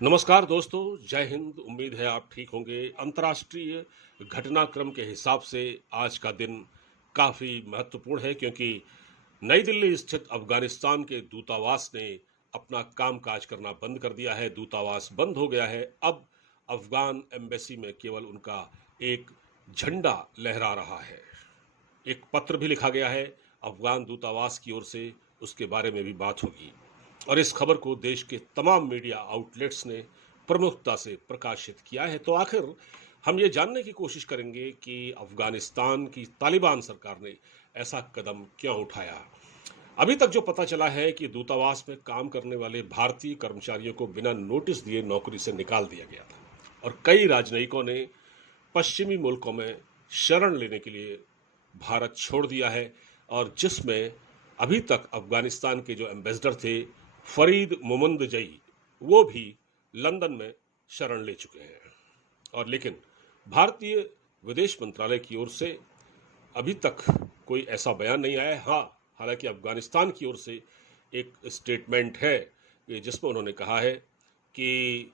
नमस्कार दोस्तों, जय हिंद। उम्मीद है आप ठीक होंगे। अंतर्राष्ट्रीय घटनाक्रम के हिसाब से आज का दिन काफ़ी महत्वपूर्ण है क्योंकि नई दिल्ली स्थित अफगानिस्तान के दूतावास ने अपना कामकाज करना बंद कर दिया है। दूतावास बंद हो गया है। अब अफगान एम्बेसी में केवल उनका एक झंडा लहरा रहा है। एक पत्र भी लिखा गया है अफगान दूतावास की ओर से, उसके बारे में भी बात होगी। और इस खबर को देश के तमाम मीडिया आउटलेट्स ने प्रमुखता से प्रकाशित किया है। तो आखिर हम ये जानने की कोशिश करेंगे कि अफगानिस्तान की तालिबान सरकार ने ऐसा कदम क्यों उठाया। अभी तक जो पता चला है कि दूतावास में काम करने वाले भारतीय कर्मचारियों को बिना नोटिस दिए नौकरी से निकाल दिया गया था और कई राजनयिकों ने पश्चिमी मुल्कों में शरण लेने के लिए भारत छोड़ दिया है। और जिसमें अभी तक अफगानिस्तान के जो एम्बेसडर थे फरीद मोमंदजई, वो भी लंदन में शरण ले चुके हैं। और लेकिन भारतीय विदेश मंत्रालय की ओर से अभी तक कोई ऐसा बयान नहीं आया है। हाँ, हालांकि अफगानिस्तान की ओर से एक स्टेटमेंट है कि जिसमें उन्होंने कहा है कि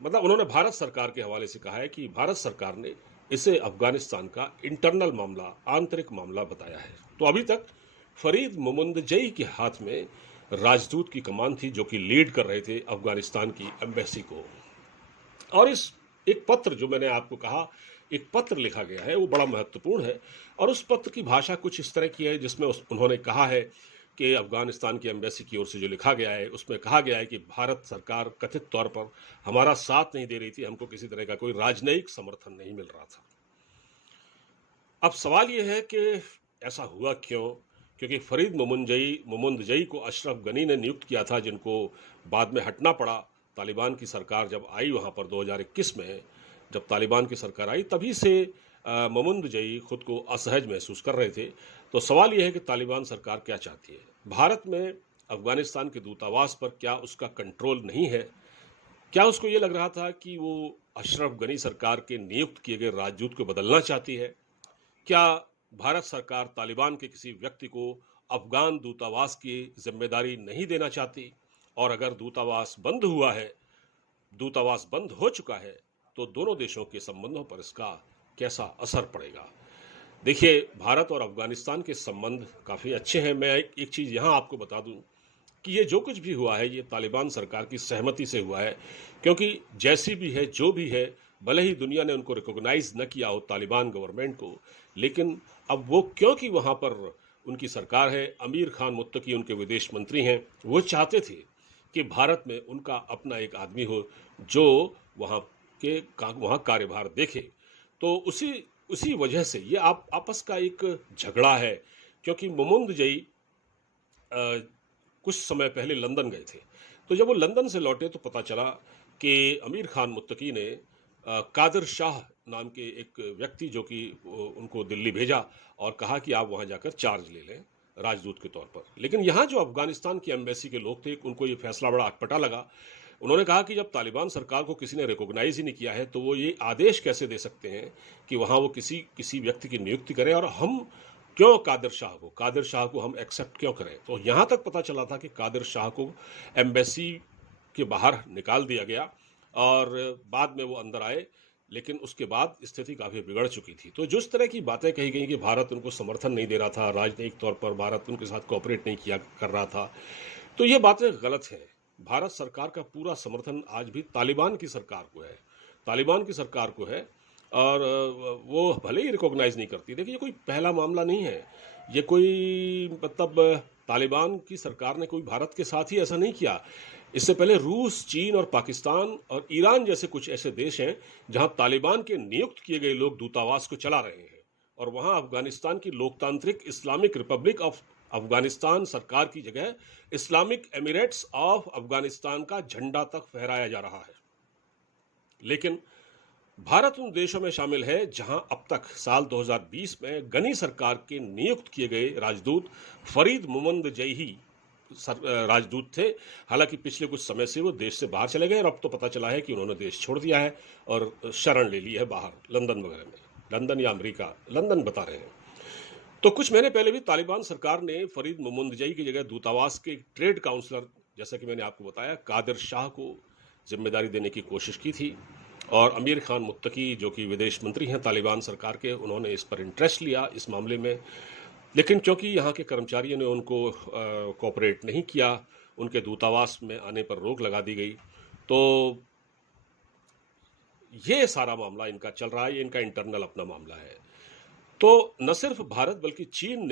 मतलब उन्होंने भारत सरकार के हवाले से कहा है कि भारत सरकार ने इसे अफगानिस्तान का इंटरनल मामला, आंतरिक मामला बताया है। तो अभी तक फरीद मोमंदजई के हाथ में राजदूत की कमान थी जो कि लीड कर रहे थे अफगानिस्तान की एम्बेसी को। और इस एक पत्र जो मैंने आपको कहा, एक पत्र लिखा गया है, वो बड़ा महत्वपूर्ण है। और उस पत्र की भाषा कुछ इस तरह की है जिसमें उन्होंने कहा है कि अफगानिस्तान की एम्बेसी की ओर से जो लिखा गया है उसमें कहा गया है कि भारत सरकार कथित तौर पर हमारा साथ नहीं दे रही थी, हमको किसी तरह का कोई राजनयिक समर्थन नहीं मिल रहा था। अब सवाल यह है कि ऐसा हुआ क्यों? क्योंकि फरीद मोमंदजई को अशरफ गनी ने नियुक्त किया था, जिनको बाद में हटना पड़ा। तालिबान की सरकार जब आई वहाँ पर 2021 में, जब तालिबान की सरकार आई तभी से मोमंदजई खुद को असहज महसूस कर रहे थे। तो सवाल यह है कि तालिबान सरकार क्या चाहती है। भारत में अफगानिस्तान के दूतावास पर क्या उसका कंट्रोल नहीं है? क्या उसको ये लग रहा था कि वो अशरफ गनी सरकार के नियुक्त किए गए राजदूत को बदलना चाहती है? क्या भारत सरकार तालिबान के किसी व्यक्ति को अफगान दूतावास की जिम्मेदारी नहीं देना चाहती? और अगर दूतावास बंद हुआ है, दूतावास बंद हो चुका है, तो दोनों देशों के संबंधों पर इसका कैसा असर पड़ेगा? देखिए, भारत और अफगानिस्तान के संबंध काफ़ी अच्छे हैं। मैं एक चीज़ यहाँ आपको बता दूं कि ये जो कुछ भी हुआ है ये तालिबान सरकार की सहमति से हुआ है। क्योंकि जैसी भी है, जो भी है, भले ही दुनिया ने उनको रिकॉग्नाइज न किया हो, तालिबान गवर्नमेंट को, लेकिन अब वो क्योंकि वहाँ पर उनकी सरकार है, अमीर खान मुत्तकी उनके विदेश मंत्री हैं, वो चाहते थे कि भारत में उनका अपना एक आदमी हो जो वहाँ वहाँ कार्यभार देखे। तो उसी उसी वजह से ये आपस का एक झगड़ा है। क्योंकि मोमंदजई कुछ समय पहले लंदन गए थे। तो जब वो लंदन से लौटे तो पता चला कि अमीर खान मुत्तकी ने कादिर शाह नाम के एक व्यक्ति जो कि उनको दिल्ली भेजा और कहा कि आप वहाँ जाकर चार्ज ले लें राजदूत के तौर पर। लेकिन यहाँ जो अफगानिस्तान की एम्बेसी के लोग थे उनको ये फैसला बड़ा अटपटा लगा। उन्होंने कहा कि जब तालिबान सरकार को किसी ने रिकॉग्नाइज ही नहीं किया है तो वो ये आदेश कैसे दे सकते हैं कि वहाँ वो किसी व्यक्ति की नियुक्ति करें, और हम क्यों कादिर शाह को हम एक्सेप्ट क्यों करें। तो यहाँ तक पता चला था कि कादिर शाह को एम्बेसी के बाहर निकाल दिया गया और बाद में वो अंदर आए, लेकिन उसके बाद स्थिति काफ़ी बिगड़ चुकी थी। तो जिस तरह की बातें कही गई कि भारत उनको समर्थन नहीं दे रहा था, राजनयिक तौर पर भारत उनके साथ कोऑपरेट नहीं किया कर रहा था, तो ये बातें गलत हैं। भारत सरकार का पूरा समर्थन आज भी तालिबान की सरकार को है, तालिबान की सरकार को है। और वो भले ही रिकॉग्नाइज नहीं करती। देखिए, ये कोई पहला मामला नहीं है। ये कोई मतलब तालिबान की सरकार ने कोई भारत के साथ ही ऐसा नहीं किया। इससे पहले रूस, चीन और पाकिस्तान और ईरान जैसे कुछ ऐसे देश हैं जहां तालिबान के नियुक्त किए गए लोग दूतावास को चला रहे हैं, और वहां अफगानिस्तान की लोकतांत्रिक इस्लामिक रिपब्लिक ऑफ अफगानिस्तान सरकार की जगह इस्लामिक एमिरेट्स ऑफ अफगानिस्तान का झंडा तक फहराया जा रहा है। लेकिन भारत उन देशों में शामिल है जहां अब तक साल 2020 में गनी सरकार के नियुक्त किए गए राजदूत फरीद मोमंदजई ही राजदूत थे। हालांकि पिछले कुछ समय से वो देश से बाहर चले गए और अब तो पता चला है कि उन्होंने देश छोड़ दिया है और शरण ले ली है बाहर, लंदन वगैरह में, लंदन या अमेरिका, लंदन बता रहे हैं। तो कुछ महीने पहले भी तालिबान सरकार ने फरीद मोमंदजई की जगह दूतावास के ट्रेड काउंसलर, जैसा कि मैंने आपको बताया, कादिर शाह को जिम्मेदारी देने की कोशिश की थी और अमीर खान मुत्तकी जो कि विदेश मंत्री हैं तालिबान सरकार के, उन्होंने इस पर इंटरेस्ट लिया इस मामले में। लेकिन क्योंकि यहाँ के कर्मचारियों ने उनको कोऑपरेट नहीं किया, उनके दूतावास में आने पर रोक लगा दी गई। तो ये सारा मामला इनका चल रहा है, ये इनका इंटरनल अपना मामला है। तो न सिर्फ भारत बल्कि चीन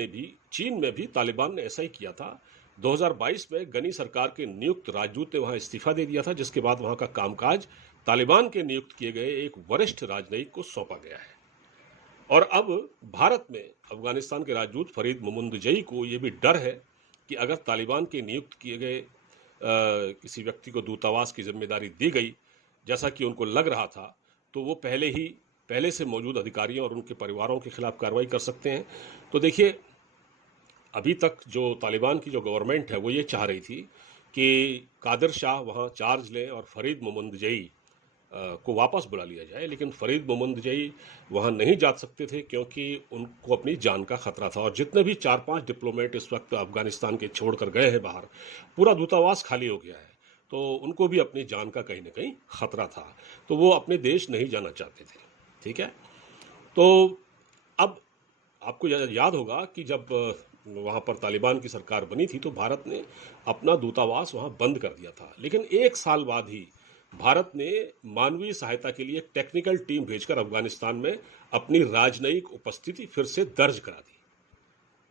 में भी तालिबान ने ऐसा ही किया था। 2022 में गनी सरकार के नियुक्त राजदूत ने वहां इस्तीफा दे दिया था, जिसके बाद वहां का कामकाज तालिबान के नियुक्त किए गए एक वरिष्ठ राजनयिक को सौंपा गया है। और अब भारत में अफगानिस्तान के राजदूत फरीद मोमंदजई को ये भी डर है कि अगर तालिबान के नियुक्त किए गए किसी व्यक्ति को दूतावास की जिम्मेदारी दी गई, जैसा कि उनको लग रहा था, तो वो पहले से मौजूद अधिकारियों और उनके परिवारों के खिलाफ कार्रवाई कर सकते हैं। तो देखिए, अभी तक जो तालिबान की जो गवर्नमेंट है वो ये चाह रही थी कि कादिर शाह वहाँ चार्ज लें और फरीद मोमंदजई को वापस बुला लिया जाए, लेकिन फरीद मोमंदजई वहाँ नहीं जा सकते थे क्योंकि उनको अपनी जान का खतरा था। और जितने भी 4-5 डिप्लोमेट इस वक्त अफगानिस्तान के छोड़कर गए हैं बाहर, पूरा दूतावास खाली हो गया है, तो उनको भी अपनी जान का कहीं ना कहीं खतरा था, तो वो अपने देश नहीं जाना चाहते थे। ठीक है, तो अब आपको याद होगा कि जब वहाँ पर तालिबान की सरकार बनी थी तो भारत ने अपना दूतावास वहाँ बंद कर दिया था, लेकिन 1 साल बाद ही भारत ने मानवीय सहायता के लिए एक टेक्निकल टीम भेजकर अफगानिस्तान में अपनी राजनयिक उपस्थिति फिर से दर्ज करा दी।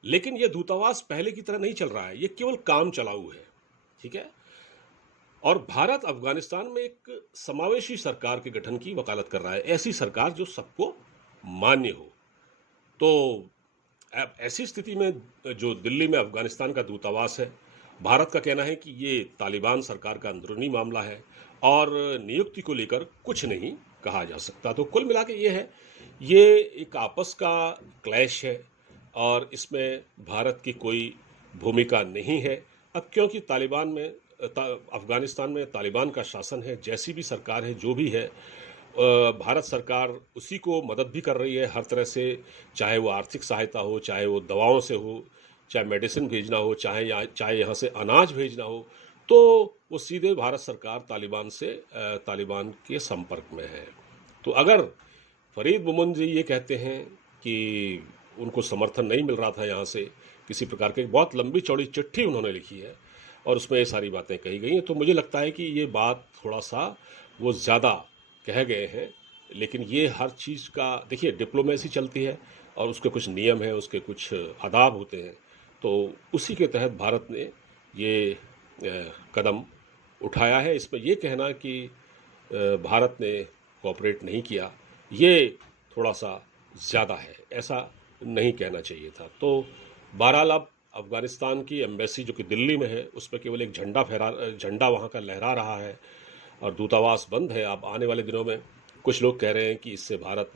लेकिन यह दूतावास पहले की तरह नहीं चल रहा है, ये केवल काम चलाऊ है। ठीक है, और भारत अफगानिस्तान में एक समावेशी सरकार के गठन की वकालत कर रहा है, ऐसी सरकार जो सबको मान्य हो। तो ऐसी स्थिति में जो दिल्ली में अफगानिस्तान का दूतावास है, भारत का कहना है कि ये तालिबान सरकार का अंदरूनी मामला है और नियुक्ति को लेकर कुछ नहीं कहा जा सकता। तो कुल मिला के ये एक आपस का क्लैश है और इसमें भारत की कोई भूमिका नहीं है। अब क्योंकि अफगानिस्तान में तालिबान का शासन है, जैसी भी सरकार है, जो भी है, भारत सरकार उसी को मदद भी कर रही है हर तरह से, चाहे वो आर्थिक सहायता हो, चाहे वो दवाओं से हो, चाहे मेडिसिन भेजना हो, चाहे यहाँ से अनाज भेजना हो, तो वो सीधे भारत सरकार तालिबान के संपर्क में है। तो अगर फरीद मोमंदजई ये कहते हैं कि उनको समर्थन नहीं मिल रहा था यहाँ से किसी प्रकार के, बहुत लंबी चौड़ी चिट्ठी उन्होंने लिखी है और उसमें ये सारी बातें कही गई हैं, तो मुझे लगता है कि ये बात थोड़ा सा वो ज़्यादा कह गए हैं। लेकिन ये हर चीज़ का देखिए, डिप्लोमेसी चलती है और उसके कुछ नियम हैं, उसके कुछ आदाब होते हैं, तो उसी के तहत भारत ने ये कदम उठाया है। इसमें ये कहना कि भारत ने कोऑपरेट नहीं किया, ये थोड़ा सा ज़्यादा है, ऐसा नहीं कहना चाहिए था। तो बहरहाल अब अफगानिस्तान की एम्बेसी जो कि दिल्ली में है, उस पर केवल एक झंडा वहाँ का लहरा रहा है और दूतावास बंद है। अब आने वाले दिनों में कुछ लोग कह रहे हैं कि इससे भारत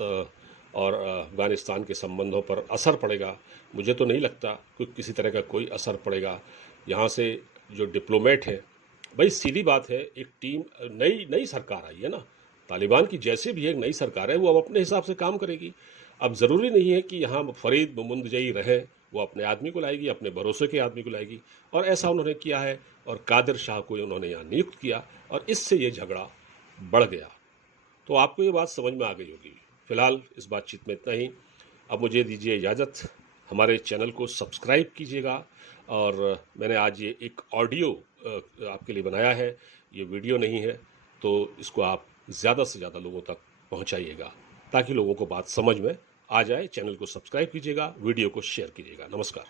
और अफगानिस्तान के संबंधों पर असर पड़ेगा। मुझे तो नहीं लगता कि किसी तरह का कोई असर पड़ेगा। यहाँ से जो डिप्लोमेट हैं, भाई सीधी बात है, एक टीम नई सरकार आई है ना, तालिबान की जैसे भी एक नई सरकार है, वो अब अपने हिसाब से काम करेगी। अब ज़रूरी नहीं है कि यहाँ फरीद मोमंदजई रहे, वो अपने आदमी को लाएगी, अपने भरोसे के आदमी को लाएगी, और ऐसा उन्होंने किया है। और कादिर शाह को उन्होंने यहाँ नियुक्त किया और इससे ये झगड़ा बढ़ गया। तो आपको ये बात समझ में आ गई होगी। फिलहाल इस बातचीत में इतना ही। अब मुझे दीजिए इजाज़त। हमारे चैनल को सब्सक्राइब कीजिएगा। और मैंने आज ये एक ऑडियो आपके लिए बनाया है, ये वीडियो नहीं है, तो इसको आप ज़्यादा से ज़्यादा लोगों तक पहुँचाइएगा ताकि लोगों को बात समझ में आ जाए। चैनल को सब्सक्राइब कीजिएगा, वीडियो को शेयर कीजिएगा। नमस्कार।